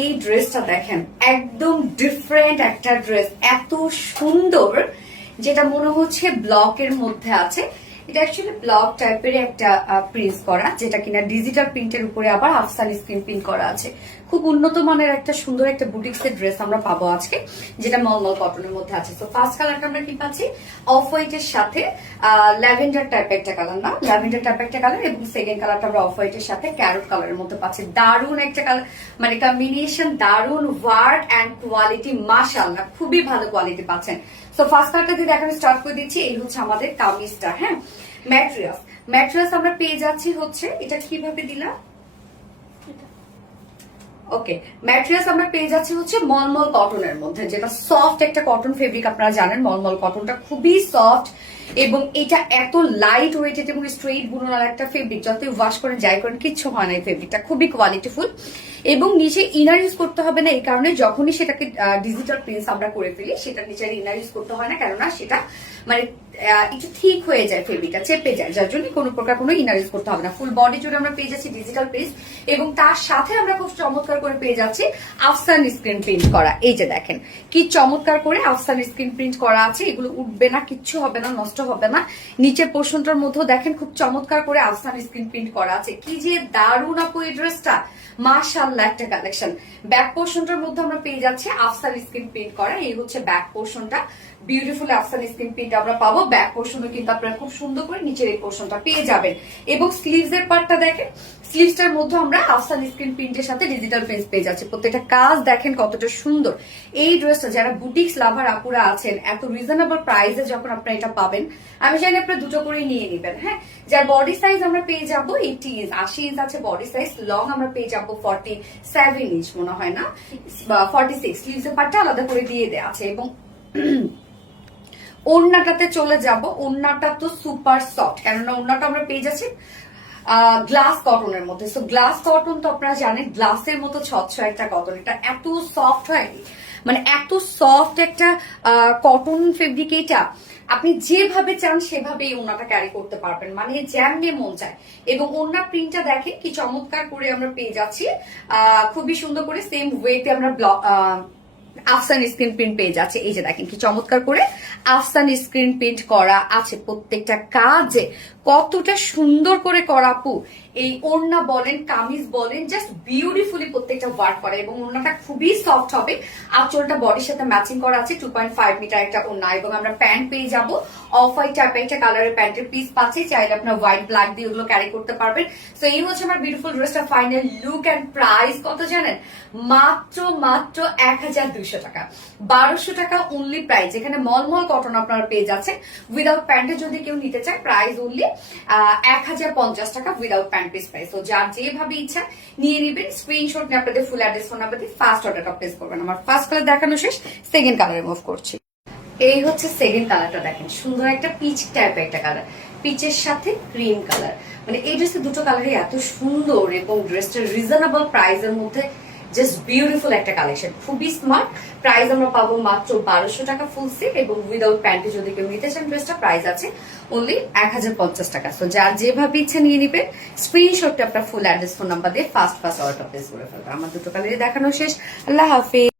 এই ড্রেসটা দেখেন, একদম ডিফারেন্ট একটা ড্রেস, এত সুন্দর, যেটা মনে হচ্ছে ব্লকের মধ্যে আছে। এটা অ্যাকচুয়ালি ব্লক টাইপের একটা প্রিন্ট করা, যেটা কিনা ডিজিটাল প্রিন্টের উপরে আবার আফসানি স্ক্রিন প্রিন্ট করা আছে। খুব উন্নত মানের একটা সুন্দর একটা বুটিক্সের ড্রেস আমরা পাবো আজকে, যেটা মলমল কটনের মধ্যে আছে। তো ফার্স্ট কালারটা আমরা কি পাচ্ছি, অফ হোয়াইটের সাথে ল্যাভেন্ডার টাইপের একটা কালার, না ল্যাভেন্ডার টাইপের একটা কালার, এবং সেকেন্ড কালারটা আমরা অফ হোয়াইটের সাথে ক্যারট কালারের মধ্যে পাচ্ছি। দারুন একটা কালার, মানে কম্বিনেশন দারুন, ওয়ার্ড অ্যান্ড কোয়ালিটি মাশাআল্লাহ খুবই ভালো কোয়ালিটি পাচ্ছেন। তো ফার্স্ট কালারটা দিয়ে দেখানো স্টার্ট করে দিচ্ছি। এই হচ্ছে আমাদের কামিজটা। হ্যাঁ, ম্যাটেরিয়ালস আমরা পেয়ে যাচ্ছি হচ্ছে, এটা কিভাবে দিলাম, ওকে, ম্যাটেরিয়ালস আমরা পেয়ে যাচ্ছি হচ্ছে মলমল কটনের মধ্যে, যেটা সফট একটা কটন ফেব্রিক। আপনারা জানেন মলমল কটনটা খুবই সফট, এবং এটা এত লাইট ওয়েটেড এবং স্ট্রেইট বুননের একটা ফেব্রিক, যতই ওয়াশ করেন যাই করেন কিচ্ছু হয় না। এই ফেব্রিকটা খুবই কোয়ালিটিফুল, এবং নিচে ইনার ইউজ করতে হবে না। এই কারণে যখনই সেটাকে ডিজিটাল প্রিন্ট আমরা করে ফেলি, সেটা নিচে ইনার ইউজ করতে হয় না, কেননা সেটা মানে একটু ঠিক হয়ে যায়, ফেব্রিকটা চেপে যায়, যার জন্য কোনো প্রকার কোনো ইনার ইউজ করতে হবে না। ফুল বডি জুড়ে আমরা পেয়ে যাচ্ছি ডিজিটাল প্রিন্ট, এবং তার সাথে আমরা খুব চমৎকার করে পেয়ে যাচ্ছি আফসান স্ক্রিন প্রিন্ট করা। এই যে দেখেন কি চমৎকার করে আফসান স্ক্রিন প্রিন্ট করা আছে, এগুলো উঠবে না, কিচ্ছু হবে না, নষ্ট হবে না। নিচের পোর্শনটার মধ্যেও দেখেন খুব চমৎকার করে আফসান স্ক্রিন প্রিন্ট করা আছে। কি যে দারুণ আপু এই ড্রেসটা, মাশাআল্লাহ একটা কালেকশন। ব্যাক পোর্শনটার মধ্যে আমরা পেয়ে যাচ্ছি আফসান স্ক্রিন প্রিন্ট করা। এই হচ্ছে ব্যাক পোর্শনটা, বিউটিফুল আফসান স্ক্রিন প্রিন্ট আমরা পাবো। ব্যাক পোর্শনও কিন্তু আপনারা খুব সুন্দর করে নিচের এই পোর্শনটা পেয়ে যাবেন, এবং স্লিভস এর পার্টটা দেখেন, স্লিভসটার মধ্যে আমরা আফসান স্ক্রিন প্রিন্টের সাথে ডিজিটাল প্রিন্ট পেয়ে যাচ্ছি। প্রত্যেকটা কাজ দেখেন কতটা সুন্দর। এই ড্রেসটা যারা বুটিক্স লাভার আপুরা আছেন, এত রিজনেবল প্রাইসে যখন আপনারা এটা পাবেন, আমি জানি আপনারা দুটো করেই নিয়ে নেবেন। হ্যাঁ, যার বডি সাইজ আমরা পেয়ে যাবো 80 ইঞ্চ, 80 ইঞ্চ আছে বডি সাইজ। লং আমরা পেয়ে যাবো 47 ইঞ্চ মনে হয়, না 46। স্লিভস এর পার্টটা আলাদা করে দিয়ে দেওয়া আছে। এবং ওড়নাটাতে চলে যাব, ওড়নাটা তো সুপার সফট, কেননা ওড়নাটা আমরা পেয়ে যাচ্ছি গ্লাস কটনের মধ্যে। সো গ্লাস কটন তো আপনারা জানেন, গ্লাসের মতো স্বচ্ছ একটা কটন, এটা এত সফট হয়, মানে এত সফট একটা কটন ফেব্রিক। এটা আপনি যেভাবে চান সেভাবে এই ওড়নাটা ক্যারি করতে পারবেন, মানে যেমনি মন চায়। এবং ওড়নার প্রিন্টটা দেখেন কি চমৎকার করে আমরা পেয়ে যাচ্ছি, খুবই সুন্দর করে সেম ওয়েতে আমরা আফসান স্ক্রিন প্রিন্ট পেয়ে যাচ্ছে। এই যে দেখেন কি চমৎকার করে আফসান স্ক্রিন প্রিন্ট করা আছে। প্রত্যেকটা কাজে কতটা সুন্দর করে করা আপু, এই ওড়না বলেন কামিজ বলেন, জাস্ট বিউটিফুলি প্রত্যেকটা ওয়ার্ক করা। এবং ওড়নাটা খুবই সফট হবে, আঁচলটা বডির সাথে ম্যাচিং করা আছে। 2.5 মিটার একটা ওড়না, এবং আমরা প্যান্ট পেয়ে যাব অফ হোয়াইট টাইপের একটা কালারের প্যান্টের পিস পাচ্ছি। চাইলে আপনার হোয়াইট ব্ল্যাক দিয়ে ওগুলো ক্যারি করতে পারবেন। তো এই হচ্ছে আমার বিউটিফুল ড্রেসটা ফাইনাল লুক অ্যান্ড প্রাইস কত জানেন, মাত্র 1200 টাকা, 1200 টাকা অনলি প্রাইস। এখানে মলমল কটন আপনারা পেয়ে যাচ্ছেন উইদাউট প্যান্টে। যদি কেউ নিতে চায় প্রাইস অনলি 1050 টাকা উইদাউট প্যান্ট পিস প্রাইস। তো যার যেভাবে ইচ্ছা নিয়ে নেবেন, স্ক্রিনশট নিয়ে আপনাদের ফুল অ্যাড্রেস ফোন নাম্বার দিয়ে ফার্স্ট অর্ডারটা প্লেস করবেন। আমার ফার্স্ট কালার দেখানো শেষ, সেকেন্ড কালার মুভ করছি। এই হচ্ছে সেকেন্ড কালারটা, দেখেন সুন্দর একটা পিচ টাইপের একটা কালার, পিচের সাথে ক্রিম কালার। মানে এই ড্রেসের দুটো কালারই এত সুন্দর, এবং ড্রেসটা রিজনেবল প্রাইসের মধ্যে জাস্ট বিউটিফুল একটা কালেকশন, খুবই স্মার্ট। প্রাইস আমরা পাবো মাত্র 1200 টাকা ফুল সেট, এবং উইদাউট প্যান্টে যদি কেউ নিতে চান ড্রেসটা প্রাইস আছে অনলি 1050 টাকা। তো যার যেভাবে ইচ্ছা নিয়ে নিবেন, স্ক্রিনশটটা আপনার ফুল অ্যাড্রেস ফোন নাম্বার দিয়ে ফার্স্ট অর্ডার প্লেস করে ফেলবেন। আমার দুটো কালারই দেখানো শেষ। আল্লাহ হাফেজ।